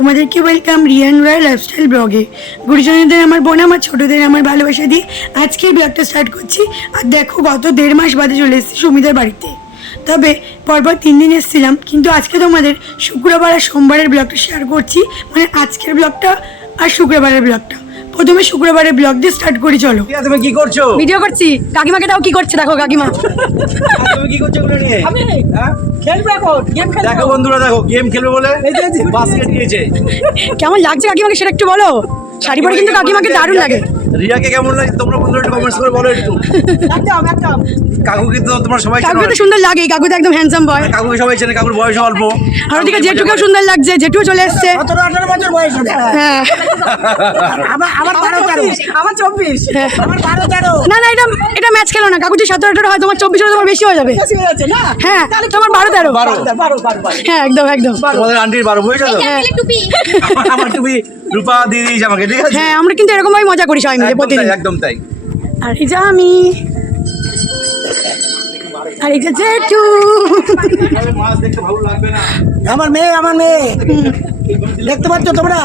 তোমাদেরকে ওয়েলকাম রিয়ান রয় লাইফস্টাইল ব্লগে। গুরুজনদের আমার বোন, আমার ছোটদের আমার ভালোবাসা দিয়ে আজকে ব্লগটা স্টার্ট করছি। আর দেখো, গত 1.5 মাস বাদে চলে এসেছি সুমিদের বাড়িতে। তবে পরপর 3 দিন এসেছিলাম, কিন্তু আজকে তোমাদের শুক্রবার আর সোমবারের ব্লগটা শেয়ার করছি, মানে আজকের ব্লগটা আর শুক্রবারের ব্লগটা। প্রথমে শুক্রবারের ব্লগ দিয়ে স্টার্ট করি, চলো। তুমি কি করছো? ভিডিও করছি। কাকিমাকে দাও, কি করছে দেখো কাকিমা। তুমি কি করছো এগুলো নিয়ে? আমি হ্যাঁ? খেলবো এখন, গেম খেলবো। দেখো বন্ধুরা, দেখো গেম খেলবে বলে বাস্কেট নিয়েছে। কেমন লাগছে কাকিমাকে সেটা একটু বলো। শাড়ি পরে কিন্তু কাকিমাকে দারুণ লাগে। রিয়াকে কেমন লাগে তোমরা বন্ধুরা একটু কমেন্টস করে বলো একটু। একদম একদম। কাকু কিন্তু তোমরা সবাই চেনো। কাকুকে তো সুন্দর লাগে, কাকু তো একদম হ্যান্ডসাম বয়। কাকুকে সবাই চেনে, কাকুর বয়স অল্প। আর ওদিকে জেঠুকেও সুন্দর লাগছে, জেঠুও চলে এসছে। 17-18 বছর বয়স হবে। হ্যাঁ, আমার 12-13, আমার 24, আমার 12-13 না না, এটা ম্যাচ খেলো না। কাকু যে 17-18 হয়, তোমার 24 হলে তোমার বেশি হয়ে যাবে। বেশি হয়েছে না? হ্যাঁ, তোমার 12-13। 12 হ্যাঁ, একদম একদম। তোমাদের আন্টির 12 বুঝেছো তো? হ্যাঁ আমার তুমি রূপা দিয়ে দিয়েছে আমাকে, ঠিক আছে? হ্যাঁ, আমরা কিন্তু এরকম ভাবে মজা করি সবাই মিলে একদম প্রতিদিন। তাই, একদম তাই। আর এই যে আমি, আর এই যে জেঠু। মাছ দেখতে ভালো লাগবে না। আমার মেয়ে দেখতে পাচ্ছ তোমরা?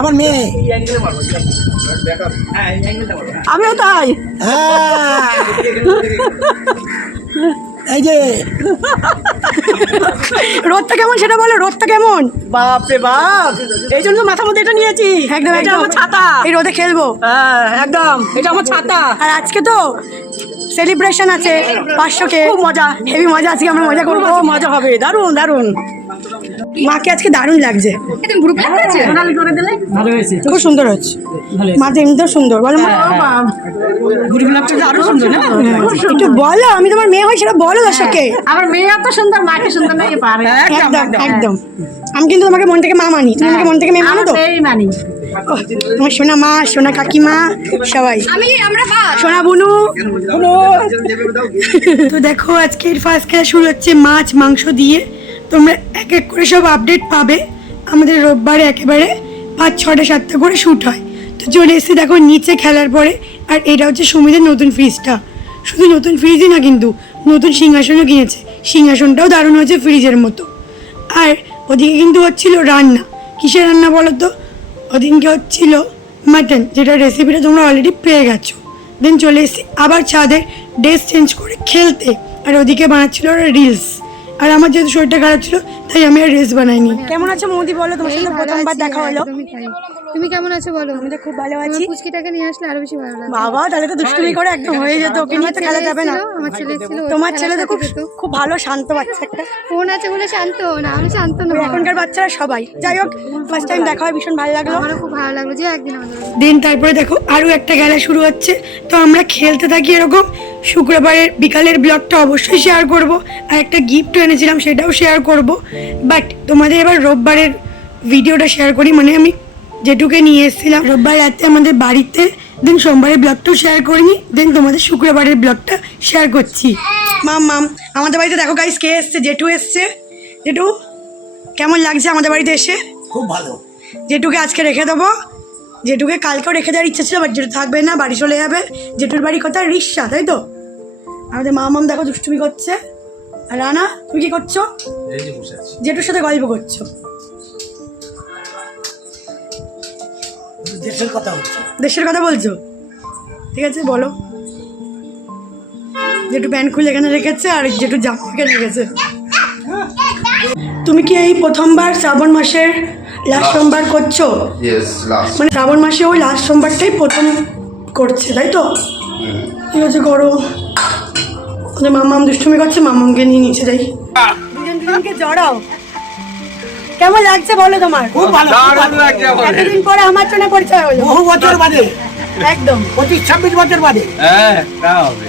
আমার মেয়ে। এই অ্যাঙ্গেলে মারবো। ব্যাকআপ। হ্যাঁ, এই অ্যাঙ্গেলটা মারবো। আমিও তাই। হ্যাঁ, এই যে রোদটা কেমন সেটা বলো, রোদটা কেমন? বাপরে বাপ, এই জন্য মাথার মধ্যে এটা নিয়েছি। একদম এটা একদম। আমার ছাতা। এই রোদে খেলবো। হ্যাঁ, একদম, এটা আমার ছাতা। আর আজকে তো সেলিব্রেশন আছে 500কে। খুব মজা, হেভি মজা, আজকে আমরা মজা করবো। খুব মজা হবে, দারুণ দারুণ। মাকে আজকে দারুণ লাগছে, ভালো হয়েছে, খুব সুন্দর হচ্ছে। মা তো এমনিতেও সুন্দর, বলো মা। আরো সুন্দর না? একটু বলো, আমি তোমার মেয়ে হই সেটা বলো দর্শককে। আমার মেয়ে এত সুন্দর, মাকে সুন্দর লাগে পারে। একদম একদম। আমি কিন্তু তোমাকে মন থেকে মা মানি, তুমি আমাকে মন থেকে মেয়ে মানো তো? এই মানি। আমার সোনা মা, সোনা কাকিমা, সবাই সোনা বুনু। তো দেখো, আজকের ফার্স্ট ক্লাস শুরু হচ্ছে মাছ মাংস দিয়ে। তোমরা এক এক করে সব আপডেট পাবে। আমাদের রোববারে একেবারে 5, 6টা 7টা করে শ্যুট হয়। তো চলে এসেছি দেখো নিচে খেলার পরে। আর এটা হচ্ছে সুমিদের নতুন ফ্রিজটা। শুধু নতুন ফ্রিজই না, কিন্তু নতুন সিংহাসনও কিনেছে। সিংহাসনটাও দারুণ হয়েছে ফ্রিজের মতো। আর ওদিকে কিন্তু হচ্ছিল রান্না। কিসের রান্না বলো তো? ওদিনকে হচ্ছিল মাটন, যেটা রেসিপিটা তোমরা অলরেডি পেয়ে গেছো। দেন চলে এসেছি আবার ছাদে ড্রেস চেঞ্জ করে খেলতে। আর ওদিকে বানাচ্ছিল ওরা রিলস। আর আমার যেহেতু শরীরটা খারাপ ছিল, তাই আমি আর রিলস বানাইনি। কেমন আছো মোদি বলো, তোমার সাথে প্রথমবার দেখা হলো। তুমি কেমন আছো বলো? আমি তো খুব ভালো আছি। পুচকিটাকে নিয়ে আসলে আরো বেশি ভালো লাগবে। বাবা, তাহলে তো দুষ্টুমি করে একদম হয়ে যেত। ওকে নিয়ে তো খেলা যাবে না। আমার ছেলে ছিল, তোমার ছেলে তো খুব ভালো শান্ত বাচ্চা একটা। ফোন আছে বলে শান্ত না, আমি শান্ত না। এখনকার বাচ্চারা সবাই। যাই হোক, ফার্স্ট টাইম দেখা হয়, ভীষণ ভালো লাগলো। আমারও খুব ভালো লাগলো যে একদিন আমাদের দিন। তারপরে দেখো আরও একটা খেলা শুরু হচ্ছে। তো আমরা খেলতে থাকি এরকম। শুক্রবারের বিকালের ব্লগটা অবশ্যই শেয়ার করব। আর একটা গিফট এনেছিলাম, সেটাও শেয়ার করব। বাট তোমাদের এবার রোববারের ভিডিওটা শেয়ার করি, মানে আমি যেটুকে নিয়ে এসেছিলাম রোববার রাতে আমাদের বাড়িতে। দেন সোমবারের ব্লগটাও শেয়ার করিনি। দেন তোমাদের শুক্রবারের ব্লগটা শেয়ার করছি। মাম আমাদের বাড়িতে দেখো গাইস কে এসছে, জেঠু এসছে। জেঠু কেমন লাগছে আমাদের বাড়িতে এসে? খুব ভালো। জেঠুকে আজকে রেখে দেবো। জেঠুকে কালকেও রেখে দেওয়ার ইচ্ছা ছিল, বাট জেঠু থাকবে না, বাড়ি চলে যাবে। জেঠুর বাড়ি কোথায়? রিক্সা, তাই তো? আমাদের মাম দেখো দুষ্টুমি করছে। আর রানা, তুমি কি করছো? জেঠুর সাথে গল্প করছো। দেশের কথা হচ্ছে। দেশের কথা বলছো? ঠিক আছে, বলো। জেঠু প্যান্ট খুলে এখানে রেখেছে, আর জেঠু জামা এখানে রেখেছে। তুমি কি এই প্রথমবার শ্রাবণ মাসের লাস্ট সোমবার করছো? মানে শ্রাবণ মাসে ওই লাস্ট সোমবারটাই প্রথম করছে, তাই তো? ঠিক আছে, করো। মামাম দুষ্টুমি করছে, মামামকে নিয়ে নিচে যাই। দুজনকে জড়াও। কেমন লাগছে বলো তোমার? খুব ভালো, খুব ভালো। এতদিন পরে আমার সঙ্গে পরিচয় হলো। বহু বছর বাদে, একদম 25-26 বছর বাদে। হ্যাঁ, তা হবে।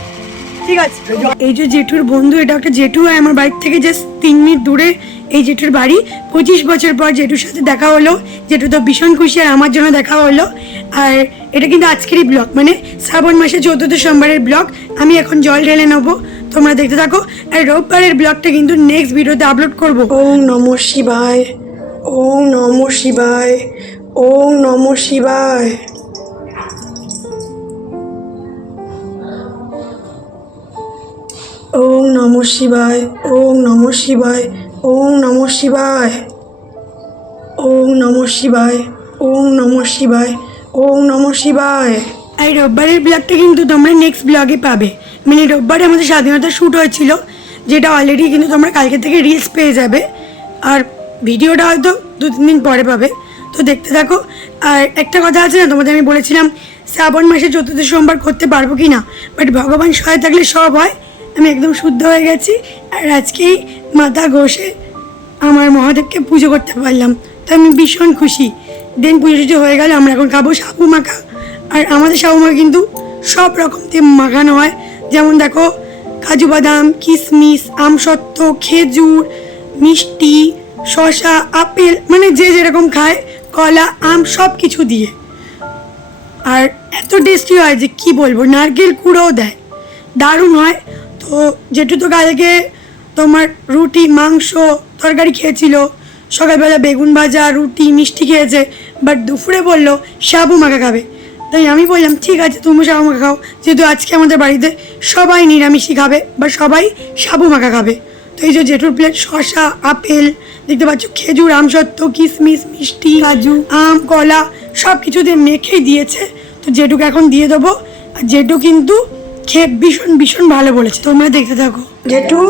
ঠিক আছে। এই যে জেঠুর বন্ধু, এটা একটা জেঠু হয় আমার বাড়ি থেকে জাস্ট 3 মিনিট দূরে এই জেঠুর বাড়ি। 25 বছর পর জেঠুর সাথে দেখা হলো। জেঠু তো ভীষণ খুশি, আর আমার জন্য দেখা হলো। আর এটা কিন্তু আজকেরই ব্লগ, মানে শ্রাবণ মাসে 14 সোমবারের ব্লগ। আমি এখন জল ঢেলে নেবো, তোমরা দেখতে থাকো। আর রোববারের ব্লগটা কিন্তু নেক্সট ভিডিওতে আপলোড করবো। ওম নমঃ শিবায়, ওম নমঃ শিবায়, ওম নমঃ শিবায়। ওম নমঃ শিবায়, ওম নমঃ শিবায়, ওম নমঃ শিবায়, ওম নমঃ শিবায়, ওম নমঃ শিবায়, ওম নমঃ শিবায়। এই রোববারের ব্লগটা কিন্তু তোমরা নেক্সট ব্লগে পাবে, মানে রোববারে আমাদের স্বাধীনতা শ্যুট হয়েছিল, যেটা অলরেডি কিন্তু তোমরা কালকে থেকে রিলস পেয়ে যাবে, আর ভিডিওটা হয়তো 2-3 দিন পরে পাবে। তো দেখতে থাকো। আর একটা কথা আছে না, তোমাদের আমি বলেছিলাম শ্রাবণ মাসে 4র্থ সোমবার করতে পারবো কি না, বাট ভগবান সহায় থাকলে সব হয়। আমি একদম শুদ্ধ হয়ে গেছি, আর আজকেই মাথা ঘষে আমার মহাদেবকে পুজো করতে পারলাম, তো আমি ভীষণ খুশি। দেন পুজো টুজো হয়ে গেল, আমরা এখন খাবো সাবু মাখা। আর আমাদের সাবু মাখা কিন্তু সব রকম দিয়ে মাখানো হয়, যেমন দেখো কাজু বাদাম, কিশমিশ, আমসত্ত্ব, খেজুর, মিষ্টি, শসা, আপেল, মানে যে যেরকম খায়, কলা, আম, সব কিছু দিয়ে। আর এত টেস্টি হয় যে কি বলবো, নারকেল কুড়োও দেয়, দারুণ হয়। তো যেটু তো কালকে তোমার রুটি, মাংস, তরকারি খেয়েছিল, সকালবেলা বেগুন ভাজা, রুটি, মিষ্টি খেয়েছে, বাট দুপুরে বললো সাবু মাখা খাবে। তাই আমি বললাম ঠিক আছে, তুমি সাবু মাখা খাও, যেহেতু আজকে আমাদের বাড়িতে সবাই নিরামিষই খাবে বা সবাই সাবু মাখা খাবে। তো এই যে জেঠুর প্লেট শসা, আপেল, দেখতে পাচ্ছ খেজুর, আমসত্ত্ব, কিশমিশ, মিষ্টি, কাজু, আম, কলা সব কিছু দিয়ে মেখেই দিয়েছে। তো জেঠুকে এখন দিয়ে দেবো, আর জেঠু কিন্তু খেয়ে ভীষণ ভীষণ ভালো বলেছে, তোমরা দেখতে থাকো। জেঠু,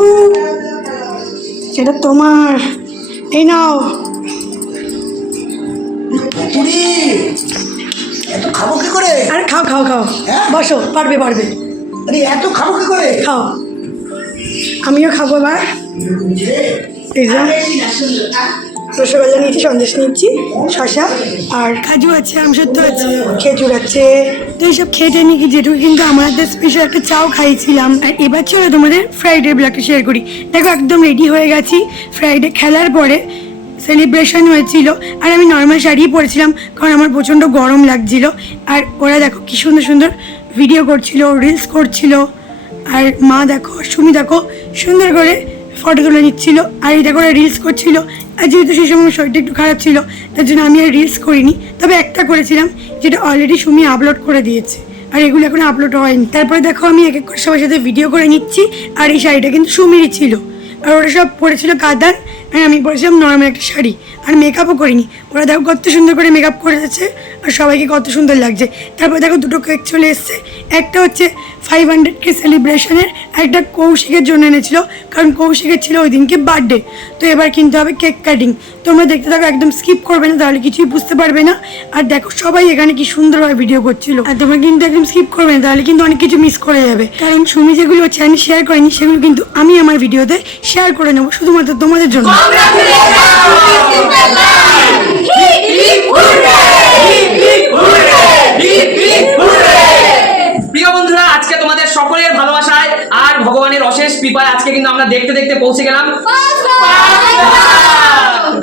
এটা তোমার, এই নাও। পুরি এত খাবো কি করে? আরে খাও খাও খাও, হ্যাঁ? বসো, পারবে পারবে, আরে এত খাবো কি করে? খাও। আমিও খাবো এবার। এই যে রসগোল্লা নিয়েছি, সন্দেশ নিচ্ছি, শসা আর কাজু আছে, আমসত্ত্ব আছে, খেজুর আছে। তো এইসব খেতে নিয়ে যেটুকু কিন্তু আমাদের স্পেশাল একটা চাও খাইছিলাম। আর এবার চলো তোমাদের ফ্রাইডে ব্লগটা শেয়ার করি। দেখো একদম রেডি হয়ে গেছি, ফ্রাইডে খেলার পরে সেলিব্রেশন হয়েছিল, আর আমি নর্মাল শাড়িই পরেছিলাম কারণ আমার প্রচণ্ড গরম লাগছিল। আর ওরা দেখো কি সুন্দর সুন্দর ভিডিও করছিল, রিলস করছিল। আর মা দেখো, সুমি দেখো সুন্দর করে ফটো তুলে নিচ্ছিল, আর এই দেখো ওরা রিলস করছিল। আর যেহেতু সেই সময় শরীরটা একটু খারাপ ছিল, তার জন্য আমি আর রিলস করিনি, তবে একটা করেছিলাম যেটা অলরেডি সুমি আপলোড করে দিয়েছে, আর এগুলো এখন আপলোড হয়নি। তারপরে দেখো আমি এক এক করে সবার সাথে ভিডিও করে নিচ্ছি। আর এই শাড়িটা কিন্তু সুমিরই ছিল, আর ওরা সব পরেছিল কাতান, আর আমি পরেছিলাম নর্মাল একটা শাড়ি, আর মেকআপও করিনি। ওরা দেখো কত সুন্দর করে মেকআপ করেছে, আর সবাইকে কত সুন্দর লাগছে। তারপর দেখো দুটো কেক চলে এসছে, একটা হচ্ছে 500K সেলিব্রেশনের, আর একটা কৌশিকের জন্য এনেছিল, কারণ কৌশিকের ছিল ওই দিনকে বার্থডে। তো এবার কিনতে হবে কেক কাটিং। তোমরা দেখতে থাকো, একদম স্কিপ করবে না, তাহলে কিছুই বুঝতে পারবে না। আর দেখো সবাই এখানে কি সুন্দরভাবে ভিডিও করছিল, আর তোমরা কিন্তু একদম স্কিপ করবে না, তাহলে কিন্তু অনেক কিছু মিস করে যাবে। কারণ সুমি যেগুলো চ্যানেল শেয়ার করেনি, সেগুলো কিন্তু আমি আমার ভিডিওতে শেয়ার করে নেবো শুধুমাত্র তোমাদের জন্য। প্রিয় বন্ধুরা, আজকে তোমাদের সকলের ভালোবাসায় আর ভগবানের অশেষ কৃপায় আজকে কিন্তু আমরা দেখতে দেখতে পৌঁছে গেলাম।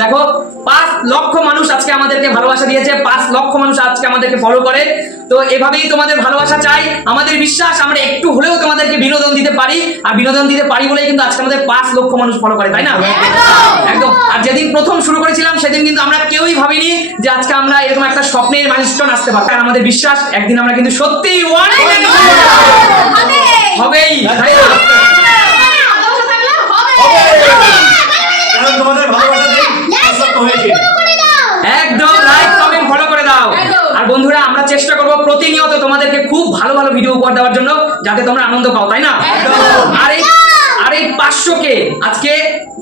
দেখো 5 লক্ষ মানুষ আজকে আমাদেরকে ভালোবাসা দিয়েছে, 5 লক্ষ মানুষ আজকে আমাদেরকে ফলো করে। তো এভাবেই তোমাদের ভালোবাসা চাই, আমাদের বিশ্বাস আমরা একটু হলেও তোমাদেরকে বিনোদন দিতে পারি, আর বিনোদন দিতে পারি বলেই কিন্তু আজকে আমাদের 5 লক্ষ মানুষ ফলো করে, তাই না? একদম। আর যেদিন প্রথম শুরু করেছিলাম সেদিন কিন্তু আমরা কেউই ভাবিনি যে আজকে আমরা এরকম একটা স্বপ্নের মাইলস্টোন আসতে পারবো। আর আমাদের বিশ্বাস একদিন আমরা কিন্তু সত্যিই হবেই, তাই না? তোমাদের ভালোবাসা হয়েছে, একদম লাইক কমেন্ট ফলো করে দাও। আর বন্ধুরা, আমরা চেষ্টা করব প্রতিনিয়ত তোমাদেরকে খুব ভালো ভালো ভিডিও উপহার দেওয়ার জন্য, যাতে তোমরা আনন্দ পাও, তাই না? আর এই 500K আজকে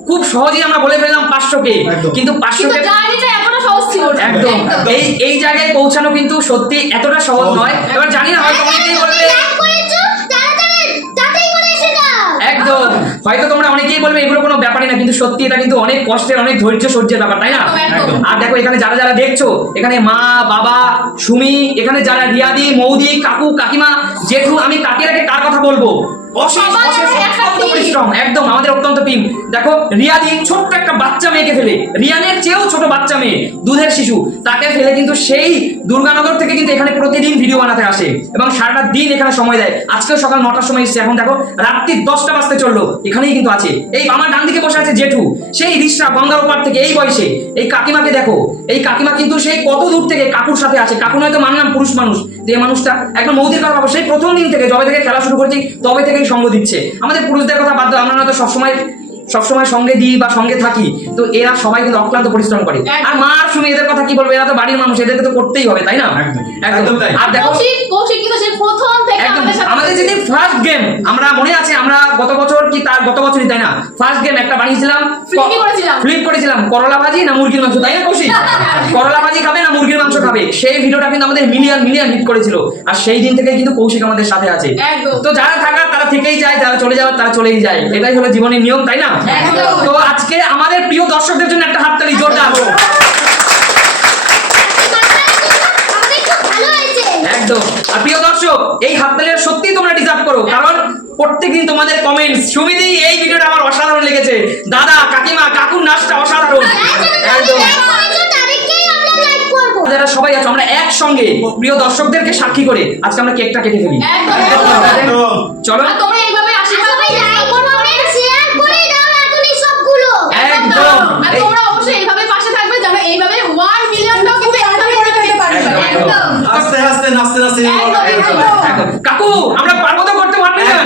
খুব সহজেই আমরা বলে ফেললাম 500K, কিন্তু 500K একদম এই জায়গায় পৌঁছানো কিন্তু সত্যি এতটা সহজ নয়। এবার জানি না, হয়তো অনেকেই বলবে, একদম হয়তো তোমরা অনেকেই বলবে এগুলো কোনো ব্যাপারই না, কিন্তু সত্যি এটা কিন্তু অনেক কষ্টের, অনেক ধৈর্য সহ্যের ব্যাপার, তাই না? আর দেখো এখানে যারা যারা দেখছো, এখানে মা, বাবা, সুমি, এখানে যারা রিয়াদি, মৌদি, কাকু, কাকিমা, জেঠু, আমি কাকিরাকে কার কথা বলবো, পরিশ্রম একদম আমাদের অত্যন্ত টিম। দেখো রিয়াদি ছোট্ট একটা বাচ্চা মেয়েকে ফেলে, রিয়ানের চেয়েও ছোট বাচ্চা মেয়ে, দুধের শিশু, তাকে ফেলে কিন্তু সেই দুর্গানগর থেকে কিন্তু এখানে প্রতিদিন ভিডিও বানাতে আসে এবং সারাটা দিন এখানে সময় দেয়। আজকেও সকাল 9টার সময় এসেছে, এখন দেখো রাত্রি 10টা বাজতে চললো, এখানেই কিন্তু আছে। এই আমার ডান দিকে বসে আছে জেঠু, সেই রিসরা গঙ্গার ওপার থেকে এই বয়সে। এই কাকিমাকে দেখো, এই কাকিমা কিন্তু সেই কত দূর থেকে কাকুর সাথে আছে। কাকু নয়তো মানলাম পুরুষ মানুষ, যে মানুষটা একদম মৌদির কথা ভাবো, সেই প্রথম দিন থেকে, যবে থেকে খেলা শুরু করেছি তবে থেকেই সঙ্গ দিচ্ছে। আমাদের পুরুষদের কথা বাদ দাও, আমরা নয়তো সবসময় সবসময় সঙ্গে দিই বা সঙ্গে থাকি, তো এরা সবাই কিন্তু অক্লান্ত পরিশ্রম করে। আর মা আর শুনে এদের কথা কি বলবো, এরা তো বাড়ির মানুষ, এদেরকে তো করতেই হবে, তাই না? একদম তাই। আর দেখো কৌশিক কিন্তু সেই প্রথম থেকে আমাদের যেদিন ফার্স্ট গেম, আমরা মনে আছে আমরা গত বছর কি তার গত বছরই তাই না, ফার্স্ট গেম একটা বানিয়েছিলাম, ফ্লিপ করেছিলাম করলা ভাজি না মুরগির মাংস, তাই না কৌশিক? করলা ভাজি খাবে না মুরগির মাংস খাবে, সেই ভিডিওটা কিন্তু আমাদের মিলিয়ন হিট করেছিল। আর সেই দিন থেকে কিন্তু কৌশিক আমাদের সাথে আছে। তো যারা থাকার তারা থেকেই যায়, যারা চলে যাওয়ার তারা চলেই যায়, এটাই হলো জীবনের নিয়ম, তাই না? তো আজকে আমাদের প্রিয় দর্শকদের জন্য একটা হাততালি জোরদার। একদম। আর প্রিয় দর্শক, এই হাততালিটা সত্যি তোমরা ডিজার্ভ করো, কারণ প্রত্যেকদিন তোমাদের কমেন্টস, সুমিদি এই ভিডিওটা আমার অসাধারণ লেগেছে, দাদা কাকিমা কাকুর নাচটা অসাধারণ। একদম। যারা সবাই আছো আমরা একসঙ্গে প্রিয় দর্শকদেরকে সাক্ষী করে আজকে আমরা কেকটা কেটে ফেলি। চলো তোমরা এইভাবে আশীর্বাদ একদম। আর তোমরা অবশ্যই এইভাবে পাশে থাকবে, যেন এইভাবে 1 মিলিয়নটাও কিন্তু একদম আস্তে আস্তে নাচতে নাচতে একদম। কাকু আমরা পারবো তো করতে 1 মিলিয়ন?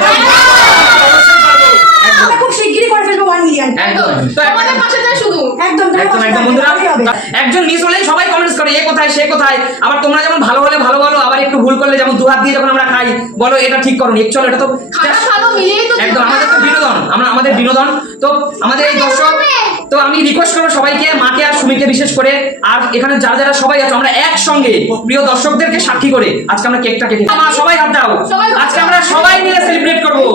আমরা খুব শিগগিরই করে ফেলবো 1 মিলিয়ন। একদম। তো তোমাদের পাশে যায় শুধু একদম একদম বন্ধুরা, একজন মিস হলেই সবাই কমেন্টস করে এ কোথায় সে কোথায়। আবার তোমরা যেমন ভালো হলে ভালো বলো, আবার একটু ভুল করলে যেমন দু হাত দিয়ে যখন আমরা খাই বলো এটা ঠিক করো, চলো এটা তো খারাপ ভালো মিলিয়েই তো একদম আমাদের তো বিনোদন, আমাদের বিনোদন। তো আমাদের এই দর্শক, তো আমি রিকোয়েস্ট করবো সবাইকে, মাকে আর সুমিকে বিশেষ করে, আর এখানে যারা যারা সবাই আছো আমরা একসঙ্গে প্রিয় দর্শকদেরকে সাক্ষী করে আজকে আমরা কেকটা কেটে আমার সবাই হাত দাও, আজকে আমরা সবাই মিলে সেলিব্রেট করবো,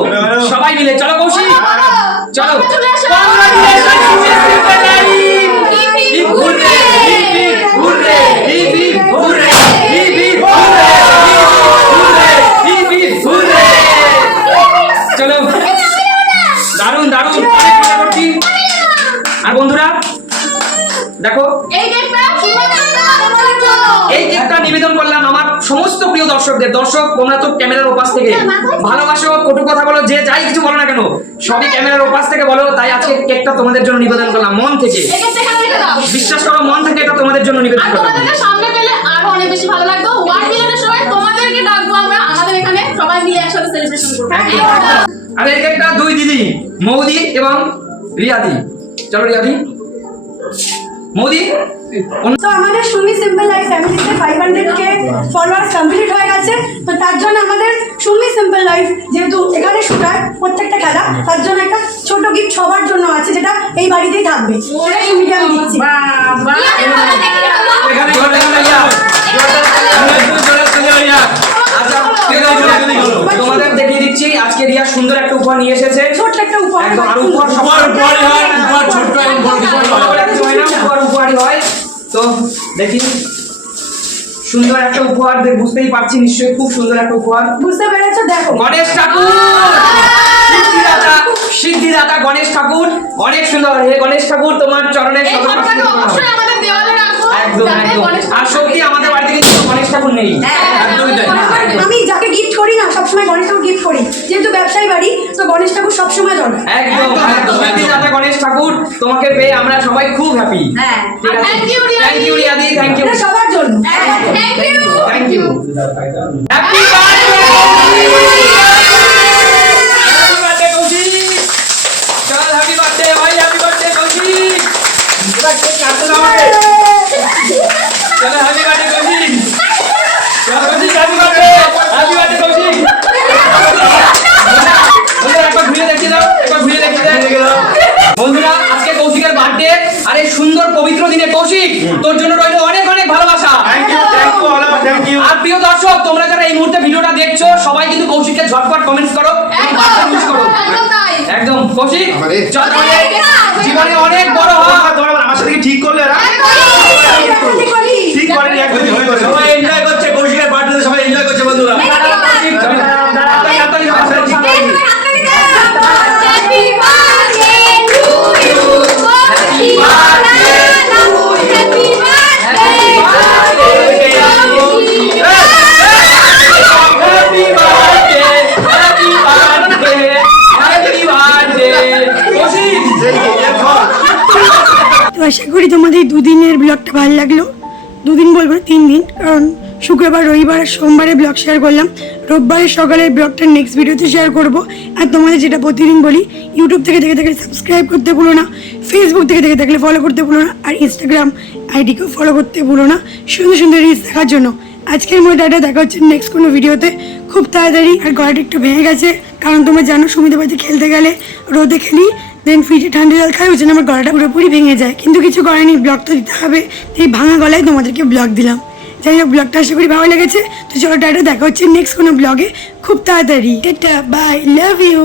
সবাই মিলে। চলো কৌশিক চলো। চলো দারুন দারুন, অনেক মজা করছি। আর বন্ধুরা দেখো এই কেকটা নিবেদন করলাম আমার সমস্ত প্রিয় দর্শকদের। দর্শক তোমরা তো ক্যামেরার ওপাশ থেকে ভালোবাসো, কটু কথা বলো, যে যাই কিছু বলো না কেন সবই ক্যামেরার ওপাশ থেকে বলো, তাই আজকে কেকটা তোমাদের জন্য নিবেদন করলাম মন থেকে। বিশ্বাস করো মন থেকে এটা তোমাদের জন্য নিবেদন করলাম। সামনে পেলে আরো অনেক বেশি ভালো লাগবে। 1 মিলিয়নের সময় তোমাদেরকে ডাকবো আমরা, আমাদের এখানে সবাই মিলে একসাথে সেলিব্রেশন করবো। আর এই কেকটা দুই দিদি, মৌদি এবং রিয়াদি। চলো রিয়াদি, মৌদি। তো আমাদের সুমি সিম্পল লাইফ ফ্যামিলিতে 500k ফলোয়ার্স কমপ্লিট হয়ে গেছে। তো তার জন্য আমাদের সুমি সিম্পল লাইফ যেহেতু এখানে শুট হয় প্রত্যেকটা খেলা, তার জন্য একটা ছোট গিফট সবার জন্য আছে, যেটা এই বাড়িতেই থাকবে, সেটা সুমিকে আমি দিচ্ছি। তোমাদের দেখিয়ে দিচ্ছি আজকে রিয়া সুন্দর একটা উপহার নিয়ে এসেছে, ছোট্ট একটা উপহার। আর উপহার সবার উপহারই হয়, উপহার ছোট এবং বড় উপহারই হয়। তো দেখি সুন্দর একটা উপহার, বুঝতেই পারছি নিশ্চয়ই খুব সুন্দর একটা উপহার। বুঝতে পেরেছো? দেখো গণেশ ঠাকুর, সিদ্ধিদাতা গণেশ ঠাকুর, অনেক সুন্দর। হে গণেশ ঠাকুর তোমার চরণে এই ফটোটাকে অবশ্যই আমাদের দেওয়ালে রাখবো। একদম একদম। আর সত্যি আমাদের বাড়িতে কিন্তু গণেশ ঠাকুর নেই, একদমই তাই। আমি যাকে গিফট করি না সবসময় গণেশ ঠাকুর গিফট করি, যেহেতু ব্যবসায়ী বাড়ি, তো গণেশ ঠাকুর সবসময় দরকার। একদম সিদ্ধিদাতা গণেশ ঠাকুর তোমাকে পেয়ে আমরা সবাই খুব হ্যাপি। ঠিক আছে, থ্যাংক ইউ রিয়াদি, থ্যাংক ইউ এটা সবার জন্য। Thank you. Happy birthday Koushik, চল হ্যাপি বার্থডে ভাই, হ্যাপি বার্থডে কৌশিক। এবার কেক কাটতে দাও আমাকে, চলো হ্যাপি বার্থডে কৌশিক, চল Koushik happy birthday, happy birthday Koushik. বন্ধুরা একবার ঘুরে দেখিয়ে দাও, একবার ঘুরে দেখিয়ে দাও। বন্ধুরা আজকে কৌশিকের বার্থডে, আর এই সুন্দর পবিত্র দিনে কৌশিক তোর জন্য রইল অনেক অনেক ভালোবাসা। আর প্রিয় দর্শক তোমরা যারা এই মুহূর্তে ভিডিওটা দেখছো সবাই কিন্তু কৌশিককে ঝটপট কমেন্টস করো, উইশ করো। একদম কৌশিক চল জীবনে অনেক বড় হ। আমার সাথে কি ঠিক করলে এরা? ঠিক করেনি একদমই, সবাই এনজয় করছে কৌশিকের বার্থডে, সবাই এনজয় করছে বন্ধুরা। তো আশা করি তোমাদের এই দুদিনের ব্লগটা ভালো লাগলো। দুদিন বলবো না, 3 দিন, কারণ শুক্রবার, রবিবার আর সোমবারে ব্লগ শেয়ার করলাম। রোববারের সকালের ব্লগটা নেক্সট ভিডিওতে শেয়ার করব। আর তোমাদের যেটা প্রতিদিন বলি, ইউটিউব থেকে দেখে থাকলে সাবস্ক্রাইব করতে ভুলো না, ফেসবুক থেকে দেখে থাকলে ফলো করতে ভুলো না, আর ইনস্টাগ্রাম আইডিকেও ফলো করতে ভুলো না সুন্দর সুন্দর রিলস দেখার জন্য। আজকের মতো টাটা, দেখা হচ্ছে নেক্সট কোনো ভিডিওতে খুব তাড়াতাড়ি। আর গলাটা একটু ভেঙে গেছে, কারণ তোমরা জানো সুমিদের বাড়িতে খেলতে গেলে রোদে খেলি, দেন ফ্রিজে ঠান্ডা জল খাই, ওই জন্য আমার গলাটা পুরোপুরি ভেঙে যায়। কিন্তু কিছু করেনি, ব্লগ তো দিতে হবে, এই ভাঙা গলায় তোমাদেরকে ব্লগ দিলাম। যাই হোক, ব্লগটা আশা করি ভালো লেগেছে। তো চলো টাটা, দেখা হচ্ছে নেক্সট কোনো ব্লগে খুব তাড়াতাড়ি। Tata, bye, love you.